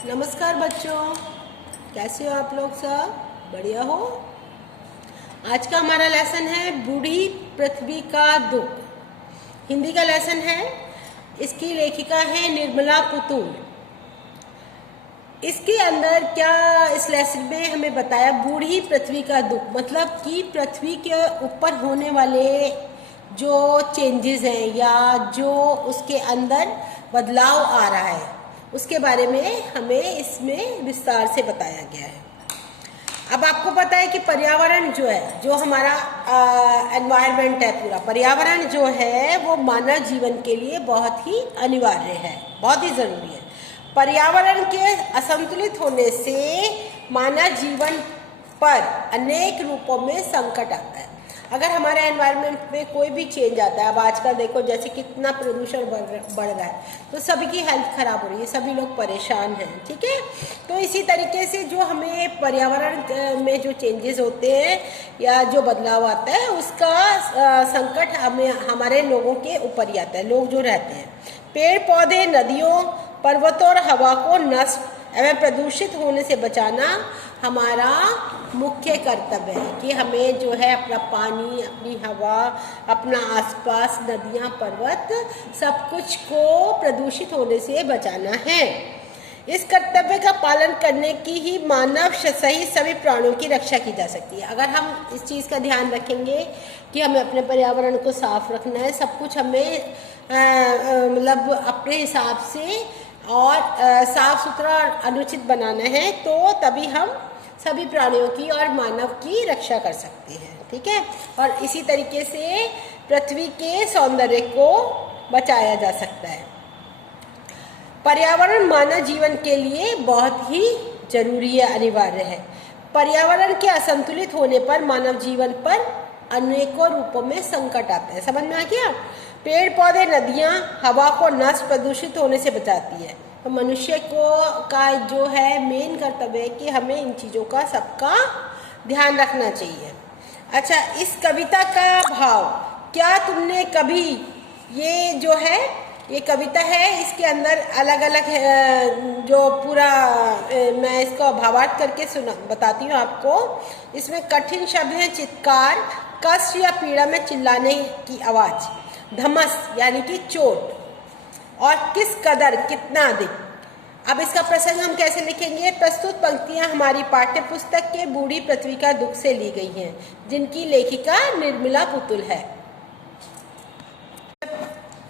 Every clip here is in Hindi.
नमस्कार बच्चों, कैसे हो आप लोग? सब बढ़िया हो? आज का हमारा लेसन है बूढ़ी पृथ्वी का दुख। हिंदी का लेसन है। इसकी लेखिका है निर्मला पुतुल। इसके अंदर क्या इस लेसन में हमें बताया, बूढ़ी पृथ्वी का दुख मतलब कि पृथ्वी के ऊपर होने वाले जो चेंजेस हैं या जो उसके अंदर बदलाव आ रहा है उसके बारे में हमें इसमें विस्तार से बताया गया है। अब आपको पता है कि पर्यावरण जो है, जो हमारा एनवायरनमेंट है, पूरा पर्यावरण जो है वो मानव जीवन के लिए बहुत ही अनिवार्य है, बहुत ही ज़रूरी है। पर्यावरण के असंतुलित होने से मानव जीवन पर अनेक रूपों में संकट आता है। अगर हमारे एनवायरनमेंट में कोई भी चेंज आता है, अब आजकल देखो जैसे कितना प्रदूषण बढ़ रहा है, तो सभी की हेल्थ खराब हो रही है, सभी लोग परेशान हैं। ठीक है, तो इसी तरीके से जो हमें पर्यावरण में जो चेंजेस होते हैं या जो बदलाव आता है उसका संकट हमारे लोगों के ऊपर ही आता है, लोग जो रहते हैं। पेड़ पौधे, नदियों, पर्वतों और हवा को नष्ट एवं प्रदूषित होने से बचाना हमारा मुख्य कर्तव्य है कि हमें जो है अपना पानी, अपनी हवा, अपना आसपास नदियाँ, पर्वत, सब कुछ को प्रदूषित होने से बचाना है। इस कर्तव्य का पालन करने की ही मानव सहित सभी प्राणियों की रक्षा की जा सकती है। अगर हम इस चीज़ का ध्यान रखेंगे कि हमें अपने पर्यावरण को साफ रखना है, सब कुछ हमें मतलब अपने हिसाब से और साफ सुथरा और अनुचित बनाना है, तो तभी हम सभी प्राणियों की और मानव की रक्षा कर सकते हैं। ठीक है, और इसी तरीके से पृथ्वी के सौंदर्य को बचाया जा सकता है। पर्यावरण मानव जीवन के लिए बहुत ही जरूरी है, अनिवार्य है। पर्यावरण के असंतुलित होने पर मानव जीवन पर अनेकों रूपों में संकट आता है। समझ में आ गया? पेड़ पौधे, नदियाँ हवा को नष्ट, प्रदूषित होने से बचाती है। तो मनुष्य का जो है मेन कर्तव्य है कि हमें इन चीज़ों का सबका ध्यान रखना चाहिए। अच्छा, इस कविता का भाव, क्या तुमने कभी, ये जो है ये कविता है, इसके अंदर अलग अलग जो पूरा मैं इसको भावार्थ करके बताती हूँ आपको। इसमें कठिन शब्द हैं चित्कार, कष्ट या पीड़ा में चिल्लाने की आवाज़, धमस यानी कि चोट, और किस कदर, कितना अधिक। अब इसका प्रसंग हम कैसे लिखेंगे? प्रस्तुत पंक्तियां हमारी पाठ्य पुस्तक के बूढ़ी पृथ्वी का दुख से ली गई हैं, जिनकी लेखिका निर्मला पुतुल है।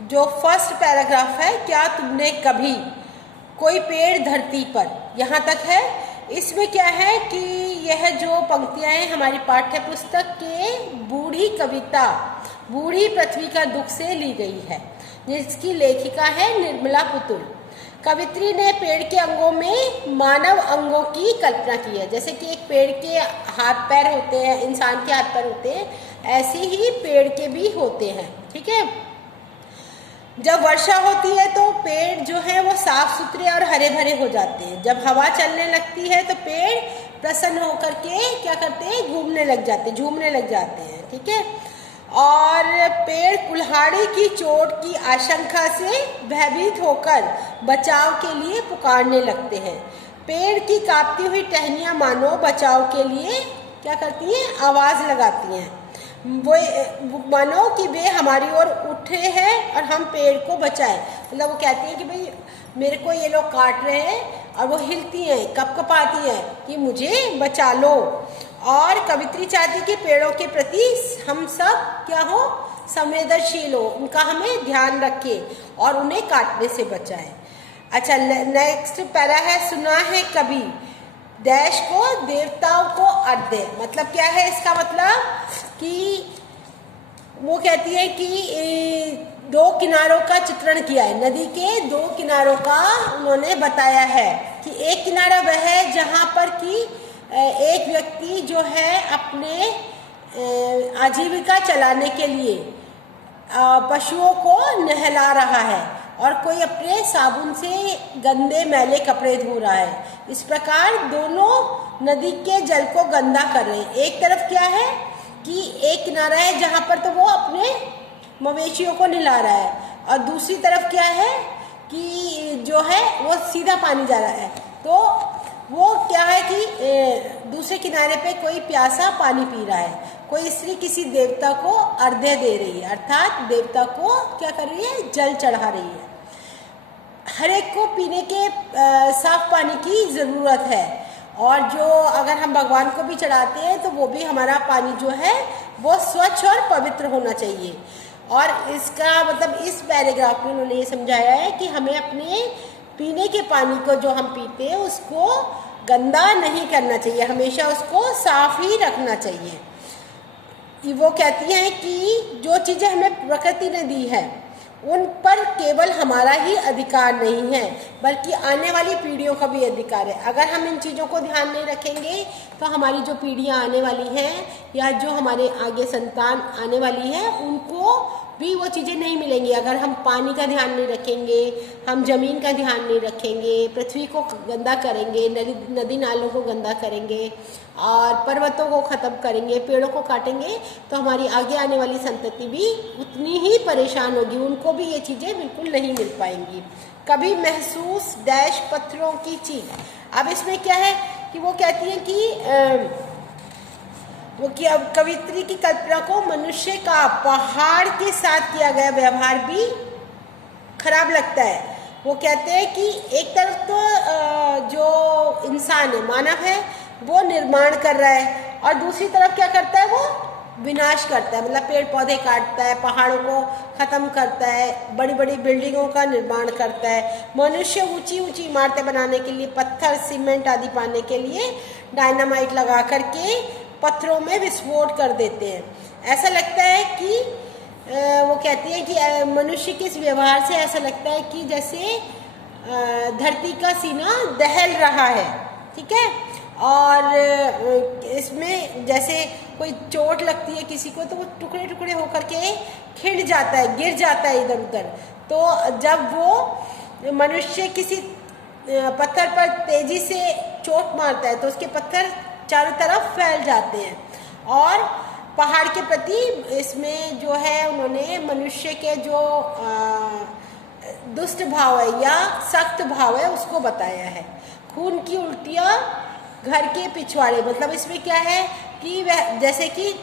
जो फर्स्ट पैराग्राफ है, क्या तुमने कभी, कोई पेड़ धरती पर, यहाँ तक है। इसमें क्या है कि यह जो पंक्तियां हैं हमारी पाठ्य पुस्तक के बूढ़ी कविता बूढ़ी पृथ्वी का दुख से ली गई है, जिसकी लेखिका है निर्मला पुतुल। कवित्री ने पेड़ के अंगों में मानव अंगों की कल्पना की है। जैसे कि एक पेड़ के हाथ पैर होते हैं, इंसान के हाथ पैर होते हैं, ऐसे ही पेड़ के भी होते हैं। ठीक है, जब वर्षा होती है तो पेड़ जो है वो साफ सुथरे और हरे भरे हो जाते हैं। जब हवा चलने लगती है तो पेड़ प्रसन्न होकर के क्या करते हैं? घूमने लग जाते हैं, झूमने लग जाते हैं। ठीक है, और पेड़ कुल्हाड़ी की चोट की आशंका से भयभीत होकर बचाव के लिए पुकारने लगते हैं। पेड़ की कांपती हुई टहनियाँ मानो बचाव के लिए क्या करती हैं? आवाज़ लगाती हैं। वो मानो कि वे हमारी ओर उठे हैं और हम पेड़ को बचाएं। मतलब वो कहती हैं कि भाई मेरे को ये लोग काट रहे हैं, और वो हिलती हैं, कपकपाती हैं कि मुझे बचा लो। और कवित्री चाहती कि पेड़ों के प्रति हम सब क्या हो? संवेदनशील हो, उनका हमें ध्यान रखें और उन्हें काटने से बचाएं। अच्छा, नेक्स्ट पैरा है, सुना है कभी डैश को देवताओं को अर्घ्य। मतलब क्या है इसका मतलब? कि वो कहती है कि दो किनारों का चित्रण किया है, नदी के दो किनारों का उन्होंने बताया है कि एक किनारा वह है जहाँ पर कि एक व्यक्ति जो है अपने आजीविका चलाने के लिए पशुओं को नहला रहा है, और कोई अपने साबुन से गंदे मैले कपड़े धो रहा है। इस प्रकार दोनों नदी के जल को गंदा कर रहे हैं। एक तरफ क्या है कि एक किनारा है जहाँ पर तो वो अपने मवेशियों को नहला रहा है, और दूसरी तरफ क्या है कि जो है वो सीधा पानी जा रहा है। तो वो क्या है कि दूसरे किनारे पे कोई प्यासा पानी पी रहा है, कोई स्त्री किसी देवता को अर्घ्य दे रही है, अर्थात देवता को क्या कर रही है, जल चढ़ा रही है। हर एक को पीने के साफ पानी की ज़रूरत है, और जो अगर हम भगवान को भी चढ़ाते हैं तो वो भी हमारा पानी जो है वो स्वच्छ और पवित्र होना चाहिए। और इसका मतलब इस पैराग्राफ में उन्होंने ये समझाया है कि हमें अपने पीने के पानी को जो हम पीते हैं उसको गंदा नहीं करना चाहिए, हमेशा उसको साफ ही रखना चाहिए। वो कहती हैं कि जो चीज़ें हमें प्रकृति ने दी है उन पर केवल हमारा ही अधिकार नहीं है बल्कि आने वाली पीढ़ियों का भी अधिकार है। अगर हम इन चीज़ों को ध्यान नहीं रखेंगे तो हमारी जो पीढ़ियां आने वाली हैं या जो हमारे आगे संतान आने वाली है उनको भी वो चीज़ें नहीं मिलेंगी। अगर हम पानी का ध्यान नहीं रखेंगे, हम ज़मीन का ध्यान नहीं रखेंगे, पृथ्वी को गंदा करेंगे, नदी नालों को गंदा करेंगे और पर्वतों को ख़त्म करेंगे, पेड़ों को काटेंगे, तो हमारी आगे आने वाली संतति भी उतनी ही परेशान होगी, उनको भी ये चीज़ें बिल्कुल नहीं मिल पाएंगी। कभी महसूस डैश पत्थरों की चीज। अब इसमें क्या है कि वो कहती है कि अब कवित्री की कल्पना को मनुष्य का पहाड़ के साथ किया गया व्यवहार भी खराब लगता है। वो कहते हैं कि एक तरफ तो जो इंसान है, मानव है, वो निर्माण कर रहा है और दूसरी तरफ क्या करता है, वो विनाश करता है, मतलब पेड़ पौधे काटता है, पहाड़ों को ख़त्म करता है, बड़ी बड़ी बिल्डिंगों का निर्माण करता है। मनुष्य ऊंची ऊंची इमारतें बनाने के लिए पत्थर, सीमेंट आदि पाने के लिए डायनामाइट लगा करके पत्थरों में विस्फोट कर देते हैं। ऐसा लगता है कि वो कहती है कि मनुष्य के इस व्यवहार से ऐसा लगता है कि जैसे धरती का सीना दहल रहा है, ठीक है। और इसमें जैसे कोई चोट लगती है किसी को तो वो टुकड़े टुकड़े होकर के खिंड जाता है, गिर जाता है इधर उधर। तो जब वो मनुष्य किसी पत्थर पर तेजी से चोट मारता है तो उसके पत्थर चारों तरफ फैल जाते हैं। और पहाड़ के प्रति इसमें जो है उन्होंने मनुष्य के जो दुष्ट भाव है या सख्त भाव है उसको बताया है। खून की उल्टियाँ घर के पिछवाड़े, मतलब इसमें क्या है कि वह जैसे कि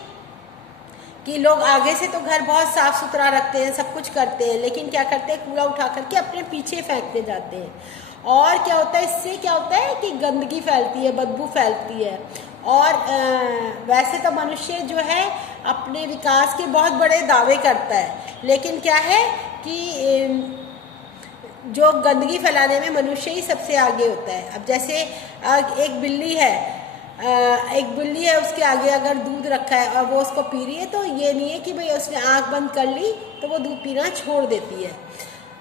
लोग आगे से तो घर बहुत साफ सुथरा रखते हैं, सब कुछ करते हैं, लेकिन क्या करते हैं, कूड़ा उठा करके अपने पीछे फेंकते जाते हैं। और क्या होता है, इससे क्या होता है कि गंदगी फैलती है, बदबू फैलती है। और वैसे तो मनुष्य जो है अपने विकास के बहुत बड़े दावे करता है, लेकिन क्या है कि जो गंदगी फैलाने में मनुष्य ही सबसे आगे होता है। अब जैसे एक बिल्ली है, उसके आगे अगर दूध रखा है और वो उसको पी रही है तो ये नहीं है कि भाई उसने आँख बंद कर ली तो वो दूध पीना छोड़ देती है।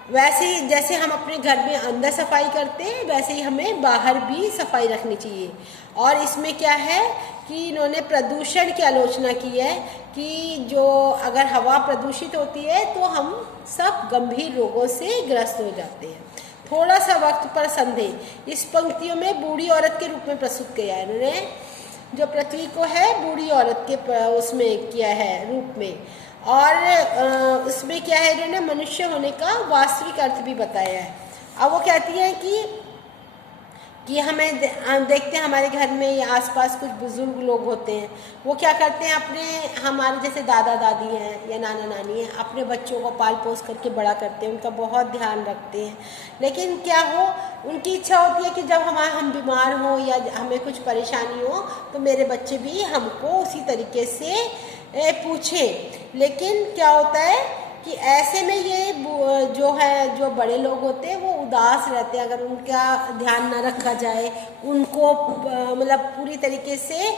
वैसे ही जैसे हम अपने घर में अंदर सफाई करते हैं वैसे ही हमें बाहर भी सफाई रखनी चाहिए। और इसमें क्या है कि इन्होंने प्रदूषण की आलोचना की है कि जो अगर हवा प्रदूषित होती है तो हम सब गंभीर रोगों से ग्रस्त हो जाते हैं। थोड़ा सा वक्त पर संदेह। इस पंक्तियों में बूढ़ी औरत के रूप में प्रस्तुत किया है इन्होंने, जो पृथ्वी को है बूढ़ी औरत के उसमें किया है रूप में। और उसमें क्या है, इन्होंने मनुष्य होने का वास्तविक अर्थ भी बताया है। अब वो कहती है कि हमें देखते हैं हमारे घर में या आसपास कुछ बुजुर्ग लोग होते हैं, वो क्या करते हैं, हमारे जैसे दादा दादी हैं या नाना नानी हैं, अपने बच्चों को पाल पोस करके बड़ा करते हैं, उनका बहुत ध्यान रखते हैं। लेकिन क्या हो, उनकी इच्छा होती है कि जब हम बीमार हो या हमें कुछ परेशानी हो तो मेरे बच्चे भी हमको उसी तरीके से पूछें। लेकिन क्या होता है कि ऐसे में ये जो बड़े लोग होते हैं वो उदास रहते हैं। अगर उनका ध्यान ना रखा जाए, उनको मतलब पूरी तरीके से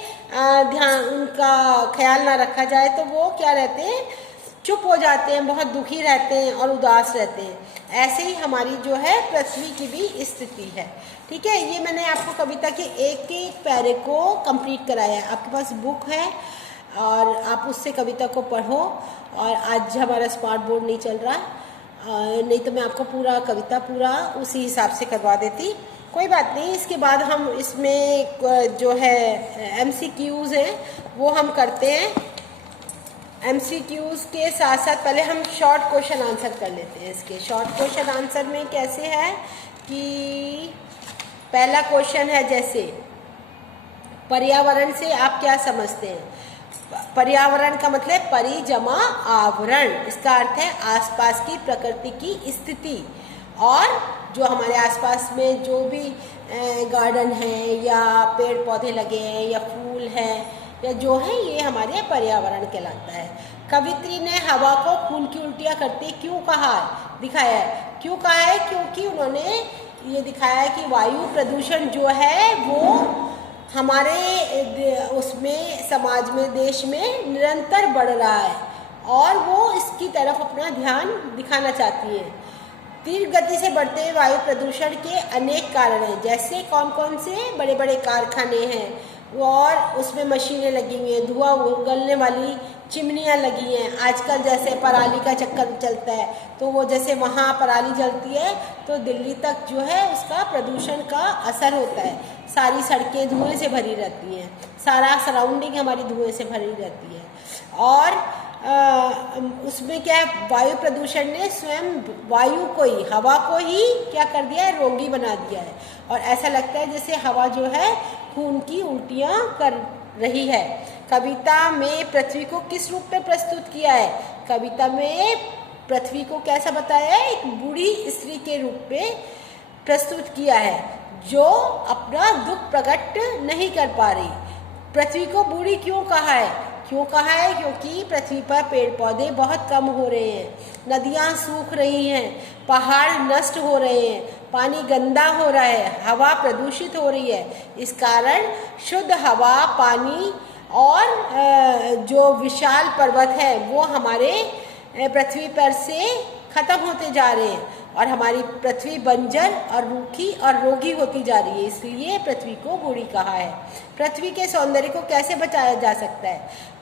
उनका ख्याल ना रखा जाए तो वो क्या रहते हैं, चुप हो जाते हैं, बहुत दुखी रहते हैं और उदास रहते हैं। ऐसे ही हमारी जो है पृथ्वी की भी स्थिति है, ठीक है। ये मैंने आपको कविता के एक एक पैरे को कंप्लीट कराया है। आपके पास बुक है और आप उससे कविता को पढ़ो। और आज हमारा स्मार्ट बोर्ड नहीं चल रहा, नहीं तो मैं आपको पूरा कविता पूरा उसी हिसाब से करवा देती। कोई बात नहीं, इसके बाद हम इसमें जो है MCQs हैं वो हम करते हैं। MCQs के साथ साथ पहले हम शॉर्ट क्वेश्चन आंसर कर लेते हैं। इसके शॉर्ट क्वेश्चन आंसर में कैसे है कि पहला क्वेश्चन है, जैसे पर्यावरण से आप क्या समझते हैं? पर्यावरण का मतलब परि जमा आवरण, इसका अर्थ है आसपास की प्रकृति की स्थिति, और जो हमारे आसपास में जो भी गार्डन है या पेड़ पौधे लगे हैं या फूल हैं या जो है, ये हमारे पर्यावरण कहलाता है। कवित्री ने हवा को खून की उल्टियाँ करते क्यों दिखाया है? क्यों कहा है? क्योंकि उन्होंने ये दिखाया है कि वायु प्रदूषण जो है वो हमारे उसमें समाज में, देश में निरंतर बढ़ रहा है और वो इसकी तरफ अपना ध्यान दिखाना चाहती है। तीव्र गति से बढ़ते हुए वायु प्रदूषण के अनेक कारण हैं, जैसे कौन कौन से? बड़े बड़े कारखाने हैं और उसमें मशीनें लगी हुई हैं, धुआं उगलने वाली चिमनियाँ लगी हैं। आजकल जैसे पराली का चक्कर चलता है, तो वो जैसे वहाँ पराली जलती है तो दिल्ली तक जो है उसका प्रदूषण का असर होता है। सारी सड़कें धुएं से भरी रहती हैं, सारा सराउंडिंग हमारी धुएं से भरी रहती है। और उसमें क्या है, वायु प्रदूषण ने स्वयं वायु को ही, हवा को ही क्या कर दिया है? रोगी बना दिया है। और ऐसा लगता है जैसे हवा जो है खून की उल्टियाँ कर रही है। कविता में पृथ्वी को किस रूप में प्रस्तुत किया है? कविता में पृथ्वी को कैसा बताया है? एक बूढ़ी स्त्री के रूप में प्रस्तुत किया है जो अपना दुख प्रकट नहीं कर पा रही। पृथ्वी को बूढ़ी क्यों कहा है? क्योंकि पृथ्वी पर पेड़ पौधे बहुत कम हो रहे हैं, नदियाँ सूख रही हैं, पहाड़ नष्ट हो रहे हैं, पानी गंदा हो रहा है, हवा प्रदूषित हो रही है। इस कारण शुद्ध हवा, पानी और जो विशाल पर्वत है वो हमारे पृथ्वी पर से खत्म होते जा रहे हैं और हमारी पृथ्वी बंजर और रूखी और रोगी होती जा रही है। इसलिए पृथ्वी को बूढ़ी कहा है। पृथ्वी के सौंदर्य को कैसे बचाया जा सकता है?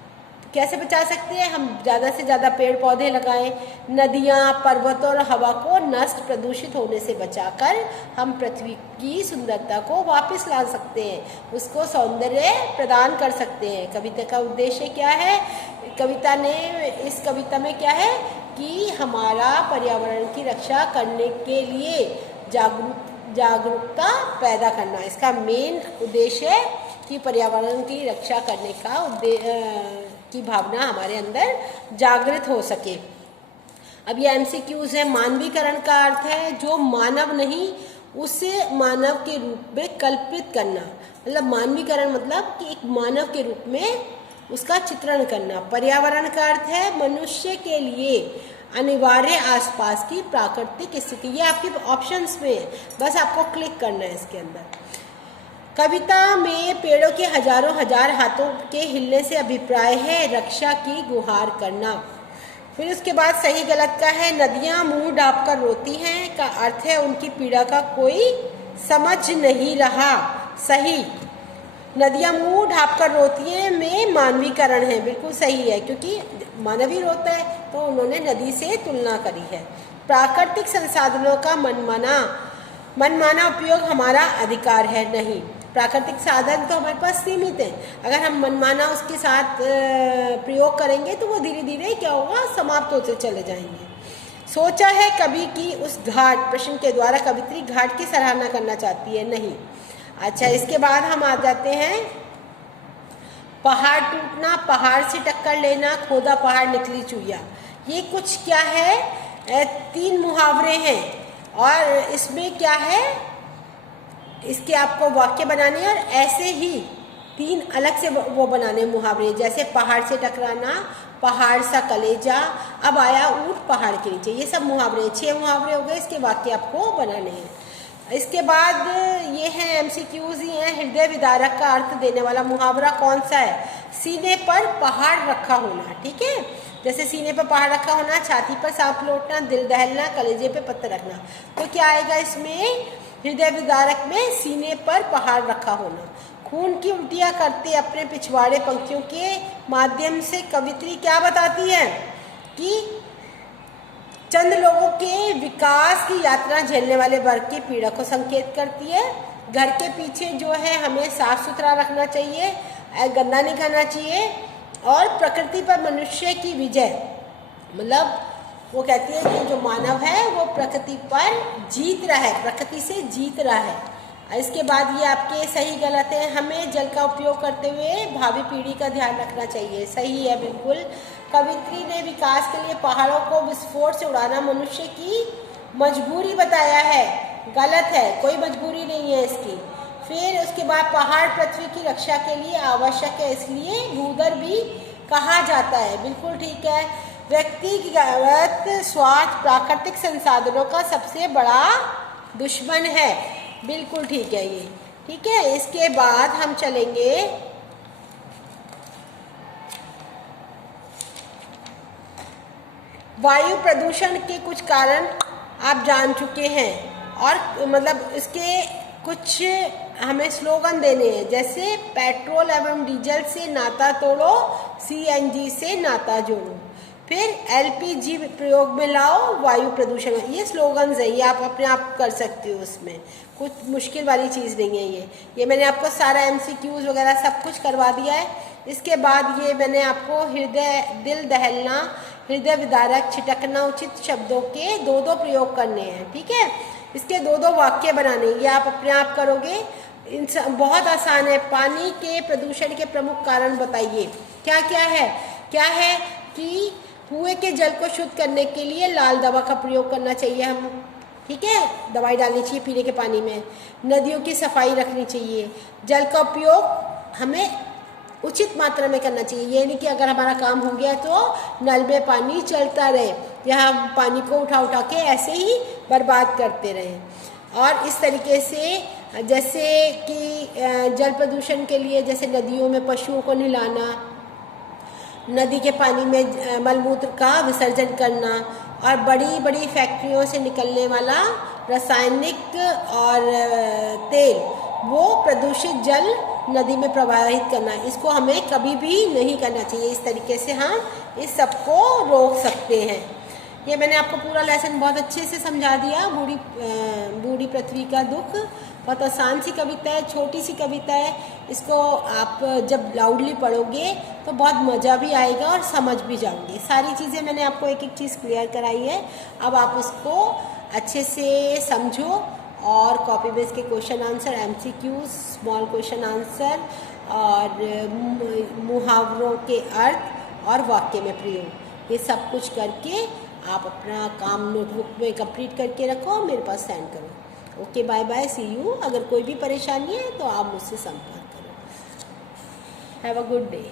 कैसे बचा सकते हैं? हम ज़्यादा से ज़्यादा पेड़ पौधे लगाएं, नदियाँ, पर्वत और हवा को नष्ट प्रदूषित होने से बचाकर हम पृथ्वी की सुंदरता को वापस ला सकते हैं, उसको सौंदर्य प्रदान कर सकते हैं। कविता का उद्देश्य क्या है? इस कविता में क्या है कि हमारा पर्यावरण की रक्षा करने के लिए जागरूकता पैदा करना, इसका मेन उद्देश्य है कि पर्यावरण की रक्षा करने का की भावना हमारे अंदर जागृत हो सके। अब ये MCQs है। मानवीकरण का अर्थ है जो मानव नहीं उसे मानव के रूप में कल्पित करना, मतलब मानवीकरण मतलब कि एक मानव के रूप में उसका चित्रण करना। पर्यावरण का अर्थ है मनुष्य के लिए अनिवार्य आसपास की प्राकृतिक स्थिति। ये आपके ऑप्शंस में है, बस आपको क्लिक करना है इसके अंदर। कविता में पेड़ों के हजारों हजार हाथों के हिलने से अभिप्राय है रक्षा की गुहार करना। फिर उसके बाद सही गलत का है। नदियाँ मुंह ढाँप कर रोती हैं का अर्थ है उनकी पीड़ा का कोई समझ नहीं रहा। सही, नदियाँ मुंह ढाँप कर रोती हैं में मानवीकरण है, बिल्कुल सही है, क्योंकि मानव ही रोता है तो उन्होंने नदी से तुलना करी है। प्राकृतिक संसाधनों का मनमाना उपयोग हमारा अधिकार है नहीं। प्राकृतिक साधन तो हमारे पास सीमित है, अगर हम मनमाना उसके साथ प्रयोग करेंगे तो वो धीरे धीरे क्या होगा, समाप्त होते चले जाएंगे। सोचा है कभी कि उस घाट, प्रश्न के द्वारा कवित्री घाट की सराहना करना चाहती है, नहीं। अच्छा, इसके बाद हम आ जाते हैं पहाड़ टूटना, पहाड़ से टक्कर लेना, खोदा पहाड़ निकली चुईया। ये कुछ क्या है, 3 मुहावरे हैं और इसमें क्या है, इसके आपको वाक्य बनाने हैं और ऐसे ही 3 अलग से वो बनाने मुहावरे, जैसे पहाड़ से टकराना, पहाड़ सा कलेजा, अब आया ऊंट पहाड़ के नीचे। ये सब मुहावरे, 6 मुहावरे हो गए, इसके वाक्य आपको बनाने हैं। इसके बाद ये है MCQs ही हैं। हृदय विदारक का अर्थ देने वाला मुहावरा कौन सा है? सीने पर पहाड़ रखा होना, ठीक है। जैसे सीने पर पहाड़ रखा होना, छाती पर सांप लौटना, दिल दहलना, कलेजे पे पत्थर रखना। तो क्या आएगा इसमें? हृदय विदारक में सीने पर पहाड़ रखा होना। खून की उल्टियाँ करते अपने पिछवाड़े पंक्तियों के माध्यम से कवित्री क्या बताती है कि चंद लोगों के विकास की यात्रा झेलने वाले वर्ग की पीड़ा को संकेत करती है। घर के पीछे जो है हमें साफ सुथरा रखना चाहिए, गंदा नहीं करना चाहिए। और प्रकृति पर मनुष्य की विजय, मतलब वो कहती है कि जो मानव है वो प्रकृति पर जीत रहा है, प्रकृति से जीत रहा है। इसके बाद ये आपके सही गलत है। हमें जल का उपयोग करते हुए भावी पीढ़ी का ध्यान रखना चाहिए। सही है बिल्कुल। कवित्री ने विकास के लिए पहाड़ों को विस्फोट से उड़ाना मनुष्य की मजबूरी बताया है। गलत है, कोई मजबूरी नहीं है इसकी। फिर उसके बाद पहाड़ पृथ्वी की रक्षा के लिए आवश्यक है, इसलिए भूधर भी कहा जाता है। बिल्कुल ठीक है। व्यक्तिगत स्वार्थ प्राकृतिक संसाधनों का सबसे बड़ा दुश्मन है। बिल्कुल ठीक है ये। ठीक है, इसके बाद हम चलेंगे वायु प्रदूषण के कुछ कारण आप जान चुके हैं, और मतलब इसके कुछ हमें स्लोगन देने हैं, जैसे पेट्रोल एवं डीजल से नाता तोड़ो, सीएनजी से नाता जोड़ो, फिर एलपीजी प्रयोग में लाओ, वायु प्रदूषण। ये स्लोगन्स है, ये आप अपने आप कर सकते हो, उसमें कुछ मुश्किल वाली चीज़ नहीं है। ये मैंने आपको सारा एमसीक्यूज वगैरह सब कुछ करवा दिया है। इसके बाद ये मैंने आपको दिल दहलना, हृदय विदारक, छिटकना उचित शब्दों के 2-2 प्रयोग करने हैं। ठीक है, इसके 2-2 वाक्य बनाने, ये आप अपने आप करोगे। बहुत आसान है। पानी के प्रदूषण के प्रमुख कारण बताइए। क्या क्या है कि कुएं के जल को शुद्ध करने के लिए लाल दवा का प्रयोग करना चाहिए हम। ठीक है, दवाई डालनी चाहिए पीने के पानी में। नदियों की सफाई रखनी चाहिए। जल का उपयोग हमें उचित मात्रा में करना चाहिए। ये नहीं कि अगर हमारा काम हो गया तो नल में पानी चलता रहे या हम पानी को उठा के ऐसे ही बर्बाद करते रहें। और इस तरीके से जैसे कि जल प्रदूषण के लिए जैसे नदियों में पशुओं को नहलाना, नदी के पानी में मलमूत्र का विसर्जन करना, और बड़ी बड़ी फैक्ट्रियों से निकलने वाला रासायनिक और तेल वो प्रदूषित जल नदी में प्रवाहित करना, इसको हमें कभी भी नहीं करना चाहिए। इस तरीके से हम इस सब को रोक सकते हैं। ये मैंने आपको पूरा लेसन बहुत अच्छे से समझा दिया। बूढ़ी पृथ्वी का दुख, बहुत आसान सी कविता है, छोटी सी कविता है। इसको आप जब लाउडली पढ़ोगे तो बहुत मज़ा भी आएगा और समझ भी जाओगे। सारी चीज़ें मैंने आपको एक एक चीज़ क्लियर कराई है। अब आप उसको अच्छे से समझो और कॉपी बेस के question answer, MCQs, small question answer और मुहावरों के अर्थ और वाक्य में प्रयोग, ये सब कुछ करके आप अपना काम नोटबुक में कंप्लीट करके रखो और मेरे पास सेंड करो। Okay, bye bye, see you. अगर कोई भी परेशानी है तो आप मुझसे संपर्क करो। Have a good day.